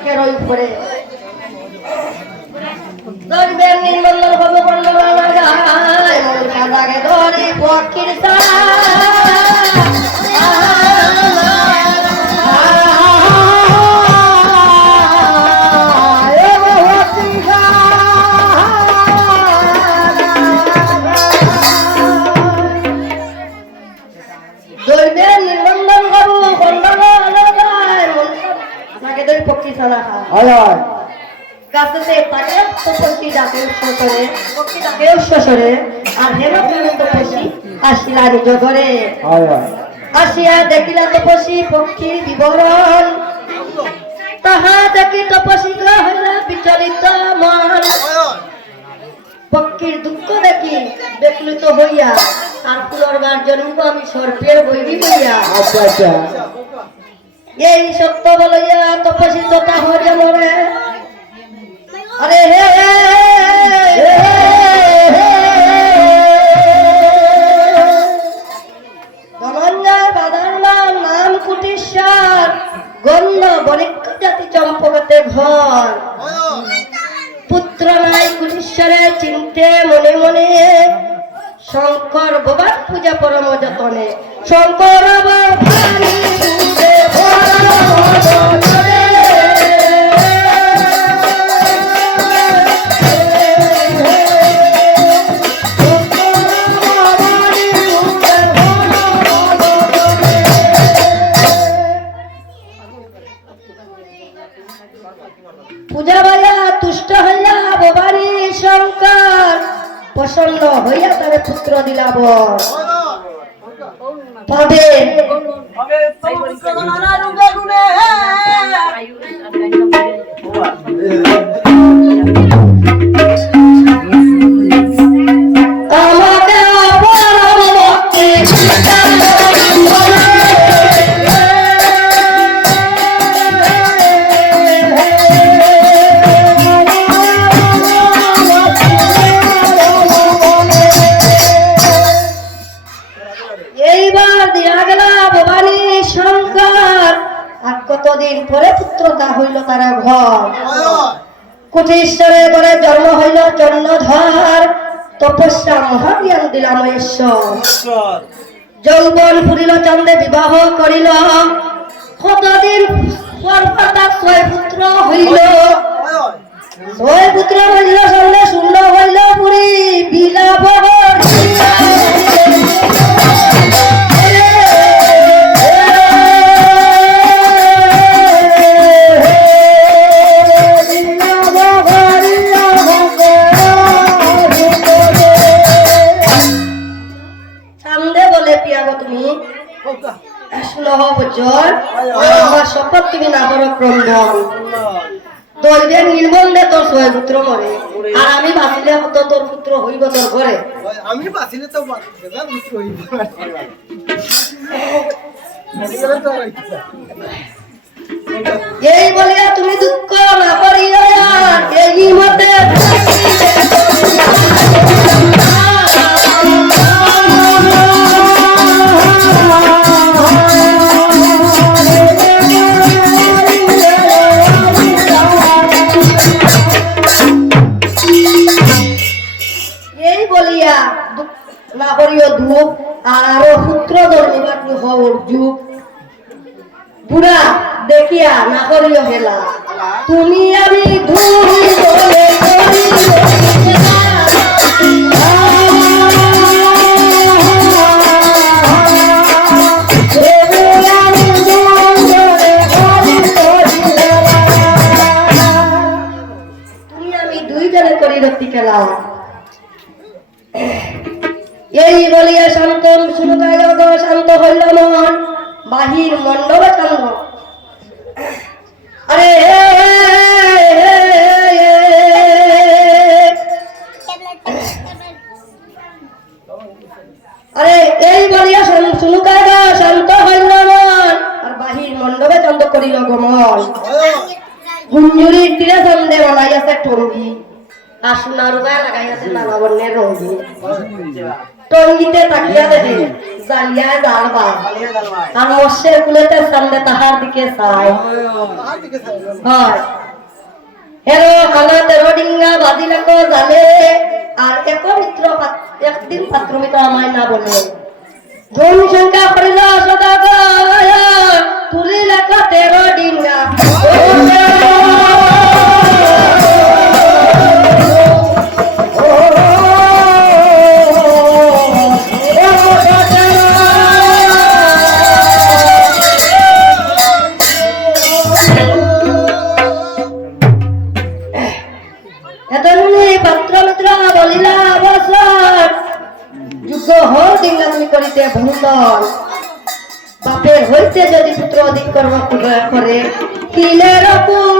বৃক্ষের উপরে দৈবের নির্মল ভাবে বলল যায় মন কাদাকে ধরে পক্ষীর দৈবের নির্মল বাবু বলল যায় মন কাদাকে ধরে পক্ষী ছাড়া হয় কাছে তাকে তপস্বী ডাকে পক্ষী ডাকে উচ্চস্বরে আর হেমকান্ত তপস্বী আসিলা নিজ ঘরে আসিয়া দেখিলা তপস্বী পক্ষীর বিবরণ তাহা দেখি তপস্বী হইলা বিচলিত মন পক্ষীর দুঃখ দেখি বিকলিত হইয়া আর পুনর্বার জন্ম আমি সর্পের বৈরী হইয়া এই সত্য বলিয়া তপস্বী তথা হইয়া মরে अरे हे ধনঞ্জয় বাদার নাম কুটিশ্বর গণ্য বণিক জাতি চম্পকতে ঘর পুত্র নাই কুটিশ্বরে চিন্তে মনে মনে শঙ্কর বাবার পূজা পরম যতনে শঙ্কর পূজা ভাইয়া তুষ্ট হইয়া ভবানী শঙ্কর প্রসন্ন হইয়া তারে পুত্র দিলাব তবে কতদিন পরে পুত্রতা হইল তারা ঘর কুটিশ্বরে ঘরে জন্ম হইল চন্দ্রধর তপস্যা মহাজ্ঞান দিলা মহেশ্বর যৌবন ফুরিল চন্দ্রে বিবাহ করিল কতদিন পর তার 6 পুত্র হইল 6 পুত্র হইল চন্দ্রে শূন্য হইল পুরী বিলাপ শপথ তুমি না করো ক্রন্দন দৈবের নির্বন্ধে তোর 6 পুত্র মরে আর আমি বাঁচিলে তো তোর পুত্র হইব তোর ঘরে আমি বাঁচিলে তো পুত্র হইব এই বলিয়া তুমি দুঃখ না করিও এই মতে না করিও ধূপ আর পুত্র জন্মিবার হওয়ার যুগ বুড়া দেখিয়া না করিও হেলা তুমি আমি দুই বলে তুমি আমি 2 জনে করি রক্তি খেলা এই বলিয়া শান্ত শান্ত হইল মন বাহির মণ্ডল কান্দ আরে আরে এই বলিয়া শুনুকায় শান্ত হইল মন আর বাহির মণ্ডপে চন্দ করিল গমন গুঞ্জুরির তীরে চন্দে বনাইয়াছে টঙ্গি আর সোনার গায়ে লাগাইয়াছে নানা বর্ণের রঙ্গি টঙ্গিতে তাকিয়া দেখে জালিয়া জালবা আর মৎস্যের কুলেতে সামনে তাহার দিকে চায় আর দিকে চাইলাম হয় হেরো খানা 13 ডিঙ্গা বাজিলে কো জালে আর একদিন পাত্র মিত্র আমায় না বলে ধন সংখ্যা করিল সদাগর তুলিলে কো 13 ডিঙ্গা করিতে ভূতল বাপের হইতে যদি পুত্র অধিক কর্ম করে তিলের কুল